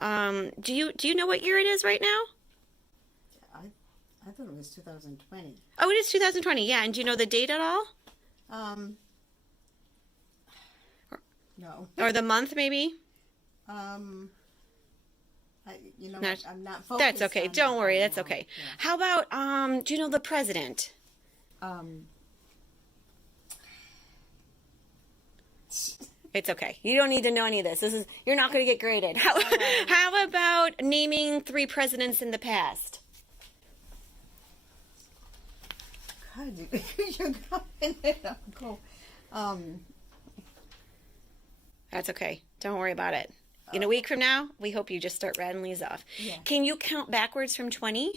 Do you know what year it is right now? I thought it was 2020. Oh, it is 2020. Yeah, and do you know the date at all? Um, no. Or the month maybe? Um, Not, I'm not focused. that's okay. On Don't that worry. right That's now. okay. Yeah. How about do you know the president? Um, It's okay. You don't need to know any of this. You're not going to get graded. How about naming 3 presidents in the past? God, you're going to go. That's okay. Don't worry about it. In a week from now, we hope you just start rattling these off. Yeah. Can you count backwards from 20?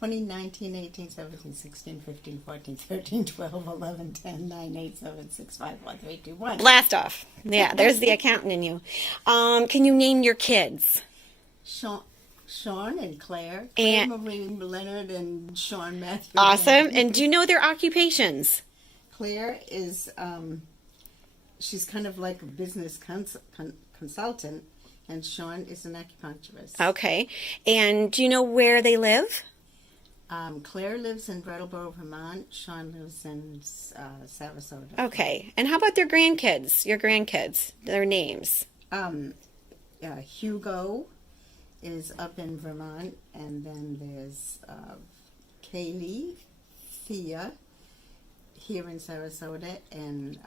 2019, 18, 17, 16, 15, 14, 13, 12, 11, 10, 9, 8, 7, 6, 5, 4, 3, 2, 1. Blast off. Yeah, there's the accountant in you. Can you name your kids? Sean and Claire. And Marie Leonard and Sean Matthew. awesome. And do you know their occupations? Claire is, she's kind of like a business consultant, and Sean is an acupuncturist. Okay. And do you know where they live? Claire lives in Brattleboro, Vermont. Sean lives in Sarasota. Okay. And how about their grandkids? Your grandkids, their names? Hugo is up in Vermont, and then there's Kaylee, Thea here in Sarasota, and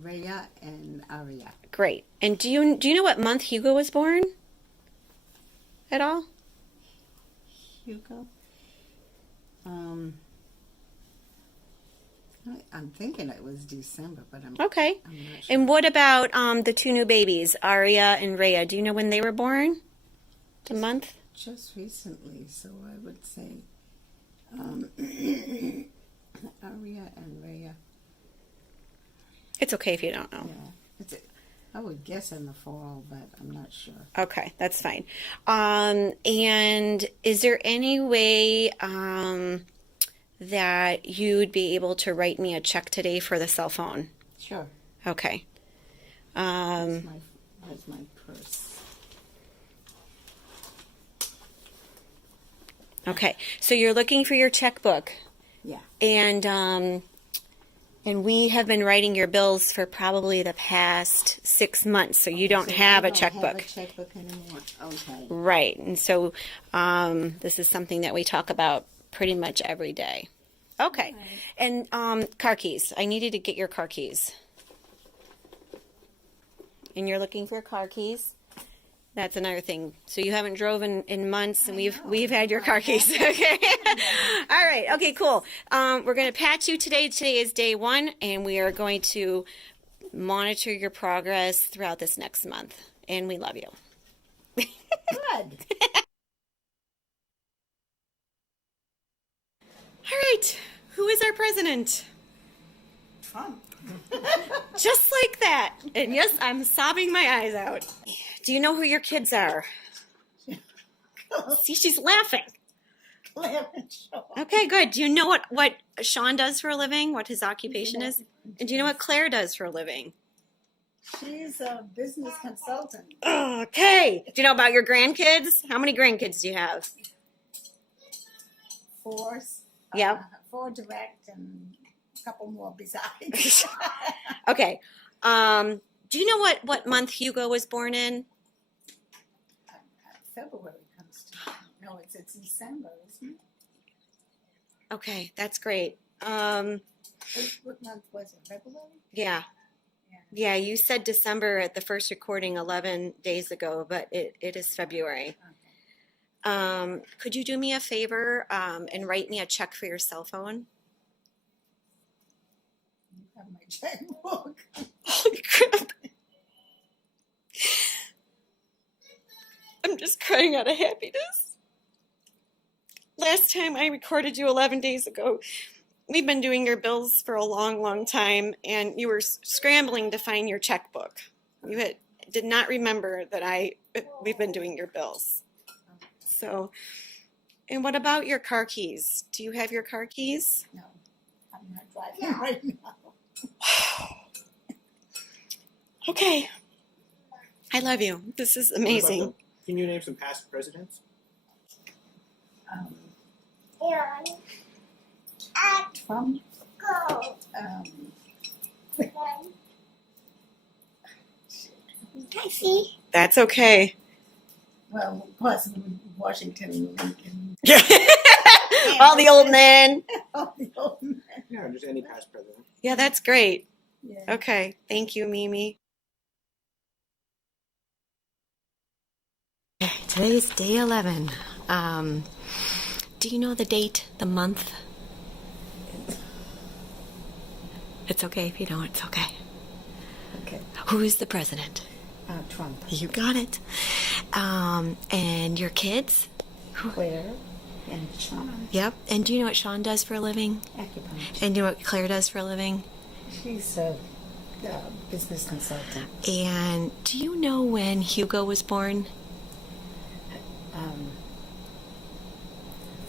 Rhea and Aria. Great. And do you know what month Hugo was born? At all? Hugo? I'm thinking it was December, but Okay. I'm not sure. And what about the 2 new babies, Aria and Rhea? Do you know when they were born? The month? Just recently, so I would say Aria and Rhea. It's okay if you don't know. Yeah, I would guess in the fall, but I'm not sure. Okay, that's fine. And is there any way that you'd be able to write me a check today for the cell phone? Sure. Okay. That's my purse. Okay, so you're looking for your checkbook. Yeah. And we have been writing your bills for probably the past 6 months, so you don't have a checkbook. Have a checkbook anymore. Okay. Right, and so this is something that we talk about pretty much every day. Okay, and car keys. I needed to get your car keys. And you're looking for car keys. That's another thing. So you haven't drove in months, and we've had your car keys. Okay. All right. Okay. Cool. We're going to patch you today. Today is day 1, and we are going to monitor your progress throughout this next month. And we love you. Good. All right. Who is our president? Trump. Just like that. And yes, I'm sobbing my eyes out. Do you know who your kids are? See, she's laughing. Claire and Sean. Okay, good. Do you know what Sean does for a living? What his occupation is? And do you know what Claire does for a living? She's a business consultant. Okay. Do you know about your grandkids? How many grandkids do you have? 4. Yep. 4 direct and a couple more besides. Okay. Do you know what month Hugo was born in? February comes to mind. No, it's December, isn't it? Okay, that's great. What month was it? February? Yeah. Yeah, you said December at the first recording 11 days ago, but it is February. Okay. Could you do me a favor and write me a check for your cell phone? You have my checkbook. Holy crap. I'm just crying out of happiness. Last time I recorded you 11 days ago, we've been doing your bills for a long, long time, and you were scrambling to find your checkbook. You did not remember that we've been doing your bills. So, and what about your car keys? Do you have your car keys? No, I'm not driving right now. Okay. I love you. This is amazing. Can you name some past presidents? Trump. I see. That's okay. Well, possibly Washington, Lincoln. All the old men. All the old men. Yeah, just any past president. Yeah, that's great. Yeah. Okay. Thank you, Mimi. Today is day 11. Do you know the date, the month? It's okay if you don't. It's okay. Okay. Who is the president? Trump. You got it. And your kids? Claire and Sean. Yep. And do you know what Sean does for a living? Acupuncture. And do you know what Claire does for a living? She's a business consultant. And do you know when Hugo was born? I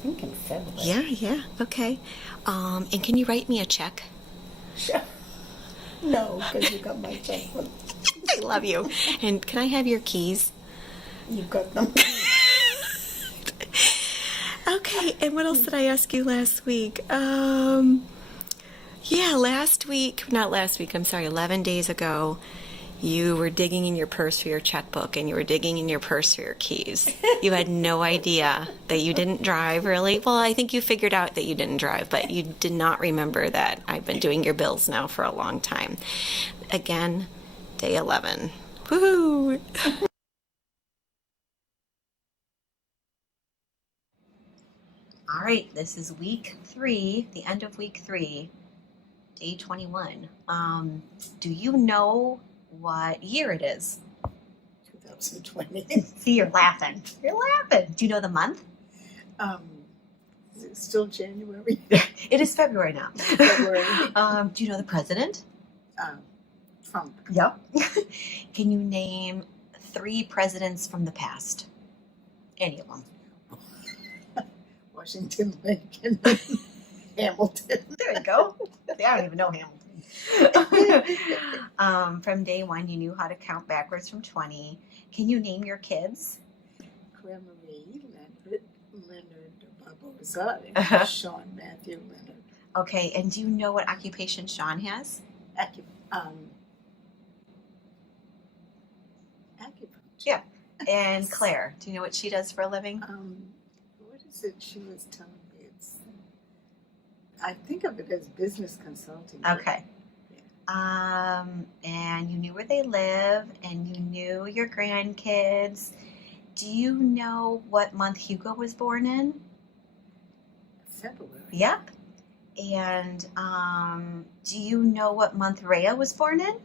think in February. Yeah. Okay. And can you write me a check? Sure. No, because you got my checkbook. I love you. And can I have your keys? You got them. Okay, and what else did I ask you last week? Yeah, not last week, I'm sorry, 11 days ago, you were digging in your purse for your checkbook and you were digging in your purse for your keys. You had no idea that you didn't drive, really. Well, I think you figured out that you didn't drive, but you did not remember that I've been doing your bills now for a long time. Again, day 11. Woohoo! All right, this is week 3, the end of week 3, day 21. Do you know what year it is? 2020. See, you're laughing. You're laughing. Do you know the month? Is it still January? It is February now. February. Do you know the president? Trump. Yep. Can you name 3 presidents from the past? Any of them. Washington, Lincoln, Hamilton. There you go. I don't even know Hamilton. From day 1, you knew how to count backwards from 20. Can you name your kids? Claire Marie, Leonard Barbosa, Uh-huh. Sean Matthew Leonard. Okay, and do you know what occupation Sean has? Acupuncture. Yeah. And Claire, do you know what she does for a living? What is it she was telling me? I think of it as business consulting. Okay. And you knew where they live, and you knew your grandkids. Do you know what month Hugo was born in? February. Yep. And do you know what month Rhea was born in?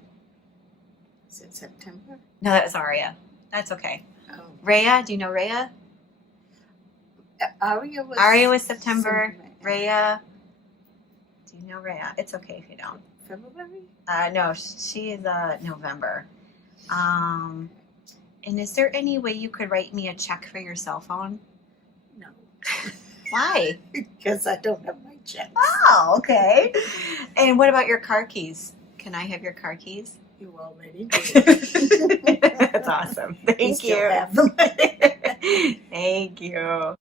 Is it September? No, that was Aria. That's okay. Oh. Rhea, do you know Rhea? Aria was September. Rhea, do you know Rhea? It's okay if you don't. February? No, she is November. And is there any way you could write me a check for your cell phone? No. Why? Because I don't have my checks. Oh, okay. And what about your car keys? Can I have your car keys? You already did. That's awesome. Thank Still you. have them. Thank you.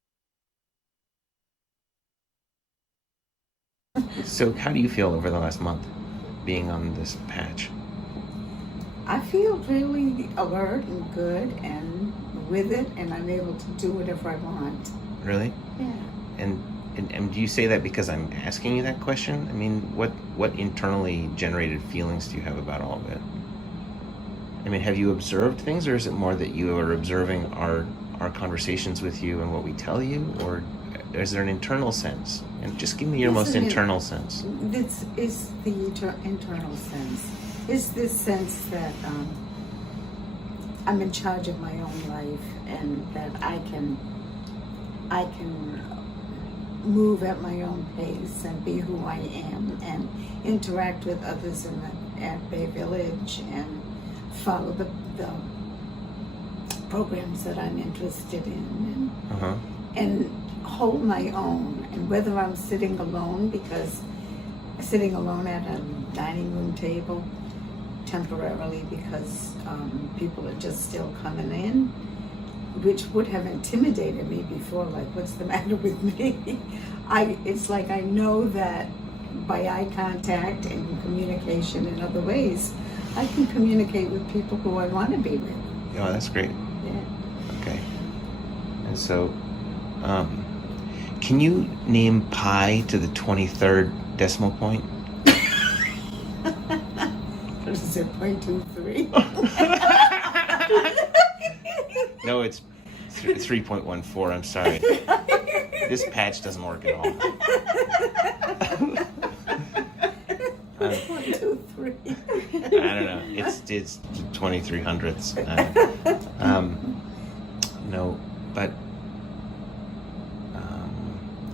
So how do you feel over the last month being on this patch? I feel really alert and good and with it, and I'm able to do whatever I want. Really? Yeah. And do you say that because I'm asking you that question? I mean, what internally generated feelings do you have about all of it? I mean, have you observed things, or is it more that you are observing our conversations with you and what we tell you, or is there an internal sense? And just give me your most internal sense. This is the internal sense. Is this sense that I'm in charge of my own life, and that I can move at my own pace and be who I am and interact with others at Bay Village and follow the programs that I'm interested in and hold my own. And whether I'm sitting alone at a dining room table temporarily because people are just still coming in, which would have intimidated me before, like, what's the matter with me? It's like I know that by eye contact and communication in other ways, I can communicate with people who I want to be with. Oh, that's great. Yeah. Okay. And so, can you name pi to the 23rd decimal point? What is it, 0.23? No, it's 3.14. I'm sorry. This patch doesn't work at all. 1, 2, 3. I don't know. It's 23 hundredths. No, but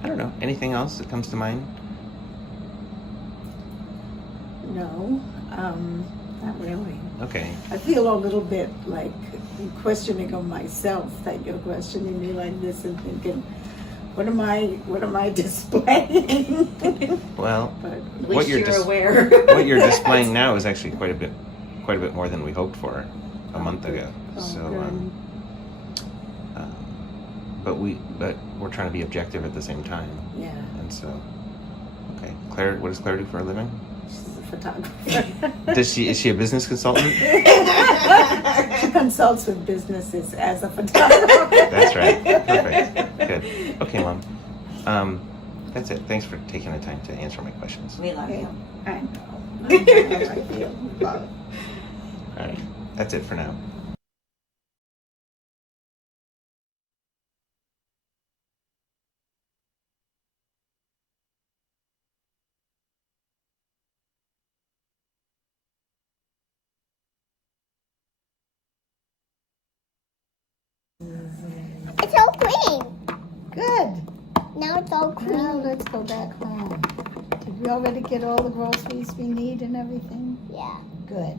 I don't know. Anything else that comes to mind? No, not really. Okay. I feel a little bit like questioning of myself, that you're questioning me like this and thinking, what am I displaying? Well, But at what least you're you're aware. what you're displaying now is actually quite a bit more than we hoped for a month ago. Oh, So, good. but we're trying to be objective at the same time. Yeah, And so, okay, Claire, what does Claire do for a living? she's a photographer. Is she a business consultant? She consults with businesses as a photographer. That's right. Perfect. Good. Okay, Mom. That's it. Thanks for taking the time to answer my questions. We love you. I know. I know how I feel about it. All right. That's it for now. It's all clean. Good. Now it's all Now clean. let's go back home. Did we already get all the groceries we need and everything? Yeah. Good.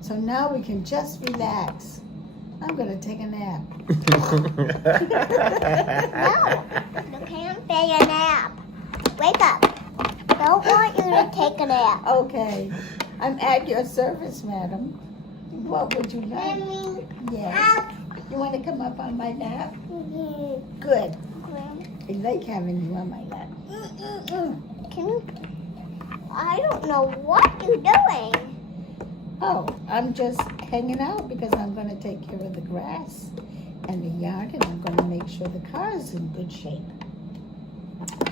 So now we can just relax. I'm gonna take a nap. No, you can't take a nap. Wake up. Don't want you to take a nap. Okay. I'm at your service, madam. What would you like? Mommy, Yes. You want to come up on my lap? mm, Good. Grandma, I like having you on my lap. can you? I don't know what you're doing. Oh, I'm just hanging out because I'm going to take care of the grass and the yard, and I'm going to make sure the car is in good shape.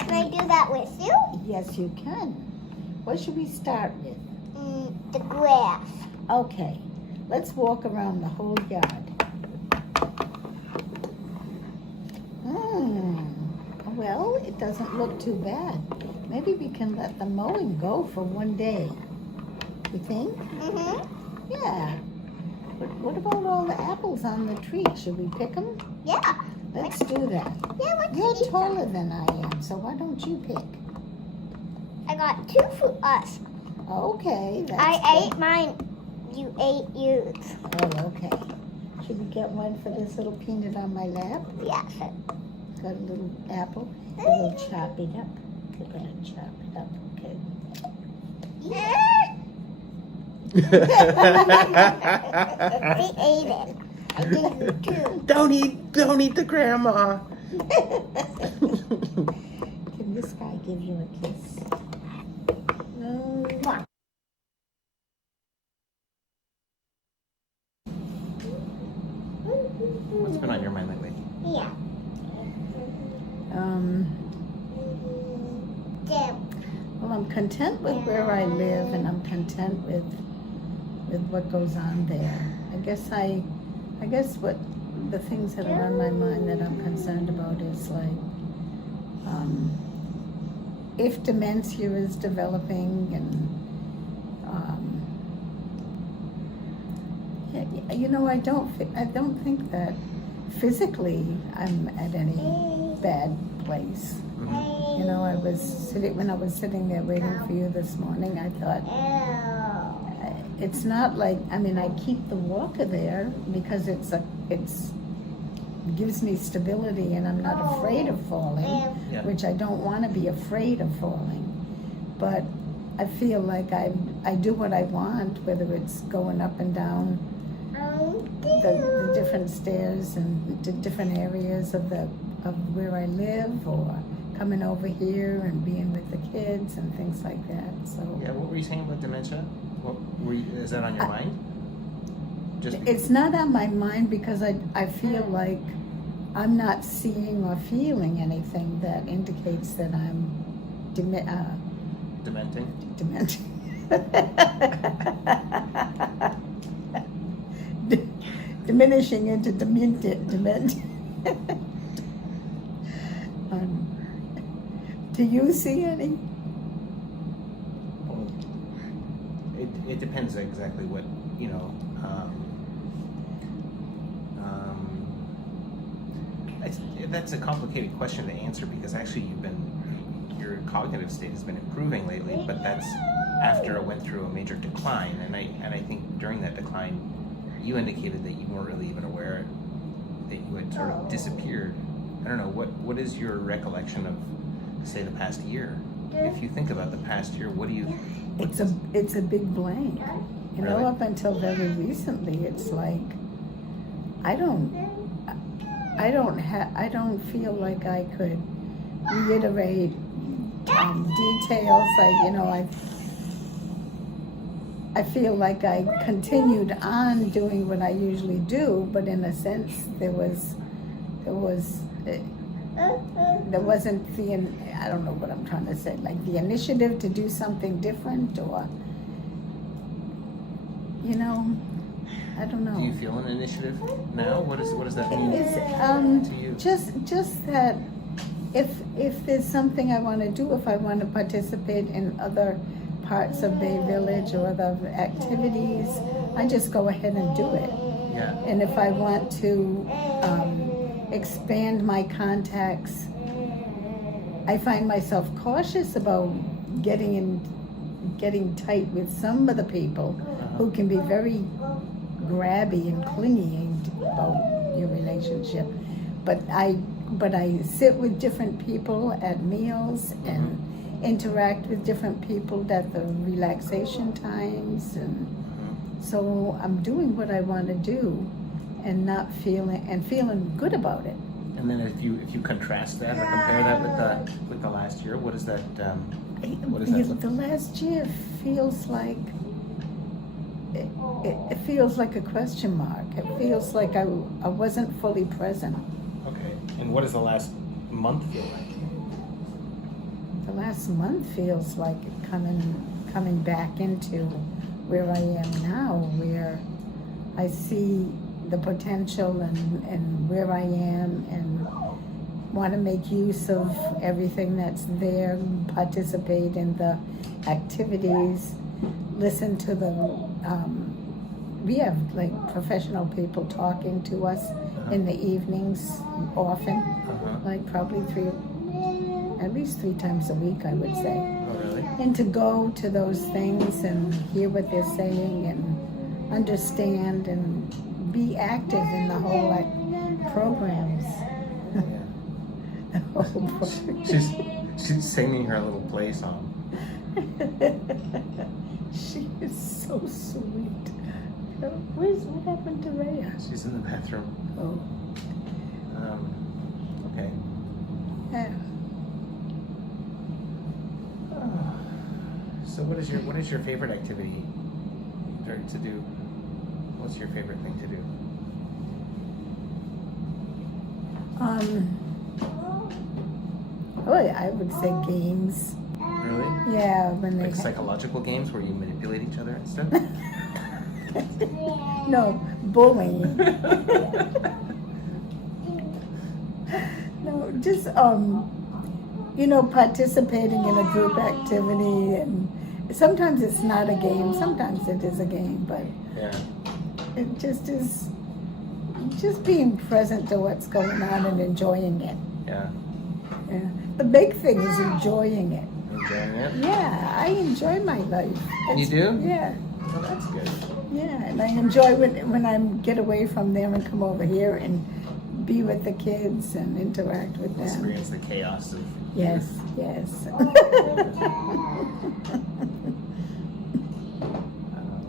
Can I do that with you? Yes, you can. What should we start with? The grass. Okay, let's walk around the whole yard. Well, it doesn't look too bad. Maybe we can let the mowing go for one day. You think? Mm-hmm. Yeah. But what about all the apples on the tree? Should we pick them? Yeah. Let's do that. Yeah, let's You're eat taller them. than I am, so why don't you pick? I got 2 for us. Okay, that's I good. ate mine. You ate yours. Oh, okay. Should we get one for this little peanut on my lap? Yes. Got a little apple. We'll chop it up. We're gonna chop it up, okay? We ate it. I gave you 2. Don't eat the grandma. Can this guy give you a kiss? Mwah. What's been on your mind lately? Yeah. Dip. Well, I'm content with where I live, and I'm content with what goes on there. I guess what the things that are on my mind that I'm concerned about is like, if dementia is developing, and I don't think that physically I'm at any bad place. I was sitting there waiting for you this morning. I thought, it's not like, I keep the walker there because it gives me stability, and I'm not afraid of falling, Yeah. which I don't want to be afraid of falling. But I feel like I do what I want, whether it's going up and down the different stairs and the different areas of where I live, or coming over here and being with the kids and things like that. So Yeah, what were you saying about dementia? Is that on your mind? Just it's not on my mind because I feel like I'm not seeing or feeling anything that indicates that I'm dementing? dementing. Diminishing into demented. Do you see any? Well, it depends exactly what, you know. That's a complicated question to answer because actually your cognitive state has been improving lately, but that's after it went through a major decline, and I think during that decline, you indicated that you weren't really even aware that you had sort of disappeared. I don't know, what is your recollection of, say, the past year? If you think about the past year, what do you? It's a big blank. You know, Really? up until very recently, it's like I don't feel like I could reiterate details. I feel like I continued on doing what I usually do, but in a sense, there wasn't I don't know what I'm trying to say, like the initiative to do something different, or, you know, I don't know. Do you feel an initiative now? What does that mean It's, to you? just that if there's something I want to do, if I want to participate in other parts of Bay Village or other activities, I just go ahead and do it. Yeah. And if I want to expand my contacts, I find myself cautious about getting tight with some of the people who can be very grabby and clingy about your relationship. But I sit with different people at meals and interact with different people at the relaxation times, and so I'm doing what I want to do and feeling good about it. And then if you contrast that or compare that with the last year, what does that look The last year feels like it feels like a question mark. It feels like I wasn't fully present. Okay. And what does the last month feel like? The last month feels like coming back into where I am now, where I see the potential and where I am, and want to make use of everything that's there, participate in the activities, listen to we have like professional people talking to us in the evenings often, like probably at least three times a week, I would say. Oh, really? And to go to those things and hear what they're saying and understand and be active in the whole programs. Yeah. Oh, boy. She's singing her little play song. She is so sweet. What happened to Rhea? She's in the bathroom. Oh, Okay. yeah. So what is your favorite activity to do? What's your favorite thing to do? I would say games. Really? Yeah, when they Like psychological games where you manipulate each other and stuff? No, bullying. No, just participating in a group activity, and sometimes it's not a game, sometimes it is a game, but Yeah. it just is just being present to what's going on and enjoying it. Yeah. Yeah. The big thing is enjoying it. Enjoying it? Yeah, I enjoy my life. You do? Yeah. Well, that's good. Yeah, and I enjoy when I get away from them and come over here and be with the kids and interact with them. Experience the chaos of. Yes, yes. Well,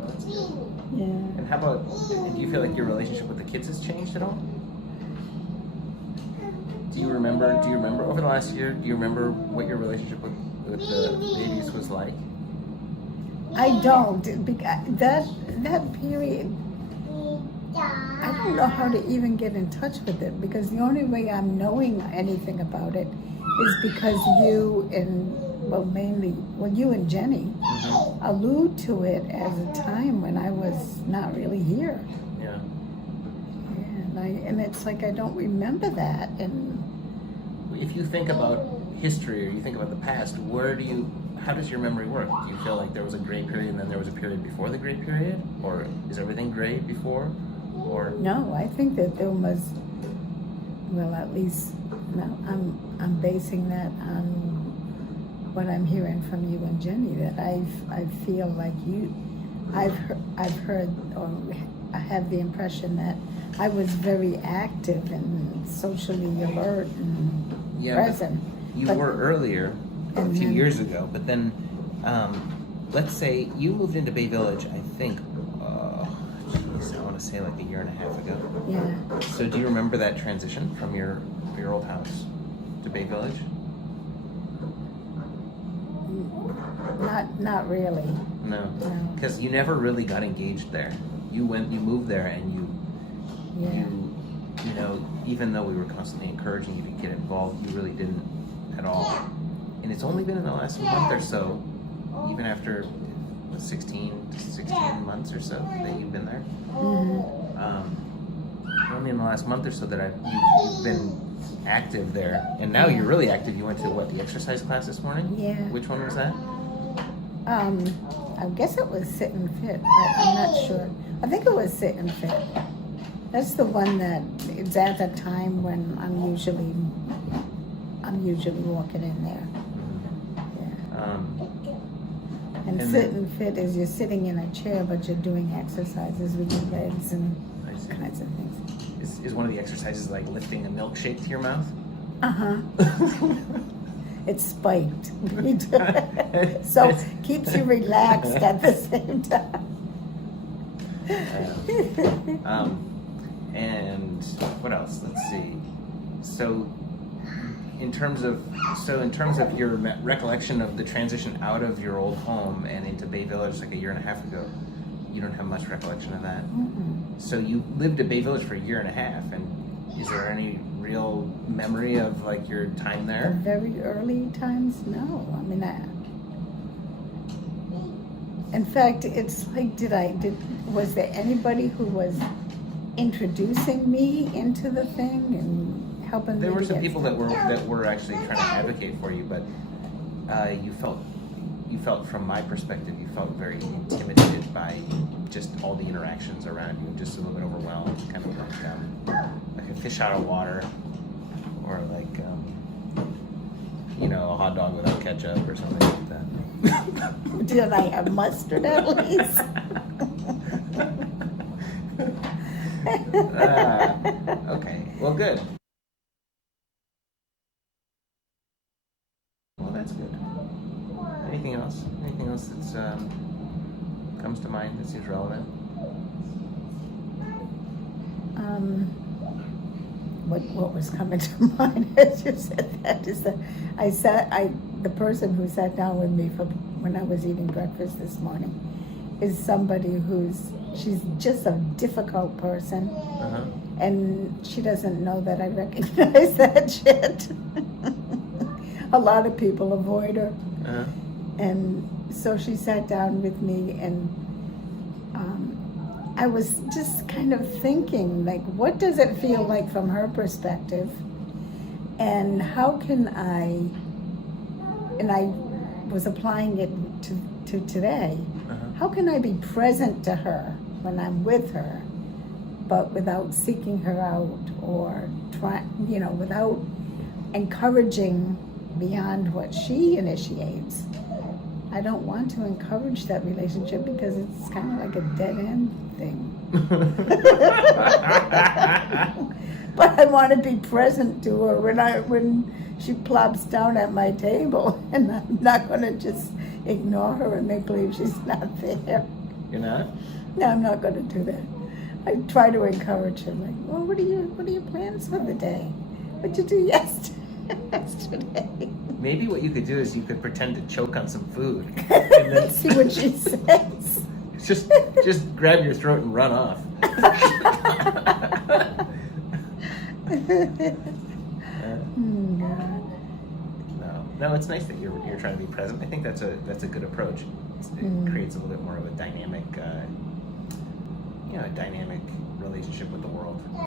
that's good. Yeah. And And how about, do you feel like your relationship with the kids has changed at all? Do you remember over the last year, do you remember what your relationship with the babies was like? I don't, because that period, I don't know how to even get in touch with it, because the only way I'm knowing anything about it is because you and, you and Jenny allude to it as a time when I was not really here. Yeah. And it's like I don't remember that. And If you think about history or you think about the past, how does your memory work? Do you feel like there was a gray period and then there was a period before the gray period? Or is everything gray before? Or no, I think that there was, well, at least, no, I'm basing that on what I'm hearing from you and Jenny, that I feel like I've heard, or I have the impression that I was very active and socially alert and present. You were earlier, a few years ago, but then, let's say you moved into Bay Village, I think, I want to say like a year and a half ago. Yeah. So do you remember that transition from your old house to Bay Village? Not really. No, because you never really got engaged there. You moved there, and you know, even though we were constantly encouraging you to get involved, you really didn't at all. And it's only been in the last month or so, even after 16 months or so that you've been there. Only in the last month or so that you've been active there, and now you're really active. You went to the exercise class this morning? Yeah. Which one was that? I guess it was Sit and Fit, but I'm not sure. I think it was Sit and Fit. That's the one that it's at the time when I'm usually walking in there. Yeah. And Sit and Fit is you're sitting in a chair, but you're doing exercises with your legs and kinds of things. Is one of the exercises like lifting a milkshake to your mouth? It's spiked. So it keeps you relaxed at the same time. And what else? Let's see. So in terms of your recollection of the transition out of your old home and into Bay Village like a year and a half ago, you don't have much recollection of that? So you lived at Bay Village for a year and a half, and is there any real memory of like your time there? The very early times, no. I mean, in fact, it's like, was there anybody who was introducing me into the thing and helping me? There were some people that were actually trying to advocate for you, but you felt from my perspective, you felt very intimidated by just all the interactions around you, just a little bit overwhelmed, kind of like a fish out of water, or like a hot dog without ketchup or something like that. Did I have mustard at least? Okay, well, good. Well, that's good. Anything else? Anything else that's comes to mind that seems relevant? What was coming to mind as you said that is that the person who sat down with me when I was eating breakfast this morning is somebody she's just a difficult person, and she doesn't know that I recognize that shit. A lot of people avoid her. And so she sat down with me, and I was just kind of thinking, like, what does it feel like from her perspective? And how can I was applying it to today, how can I be present to her when I'm with her, but without seeking her out or without encouraging beyond what she initiates? I don't want to encourage that relationship because it's kind of like a dead end thing. But I want to be present to her when she plops down at my table, and I'm not going to just ignore her and make believe she's not there. You're not? No, I'm not going to do that. I try to encourage him. Like, well, what are your plans for the day? What'd you do yesterday? Maybe what you could do is you could pretend to choke on some food, and then See what she says. just grab your throat and run off. God. No, it's nice that you're trying to be present. I think that's a good approach. It creates a little bit more of a dynamic, dynamic relationship with the world.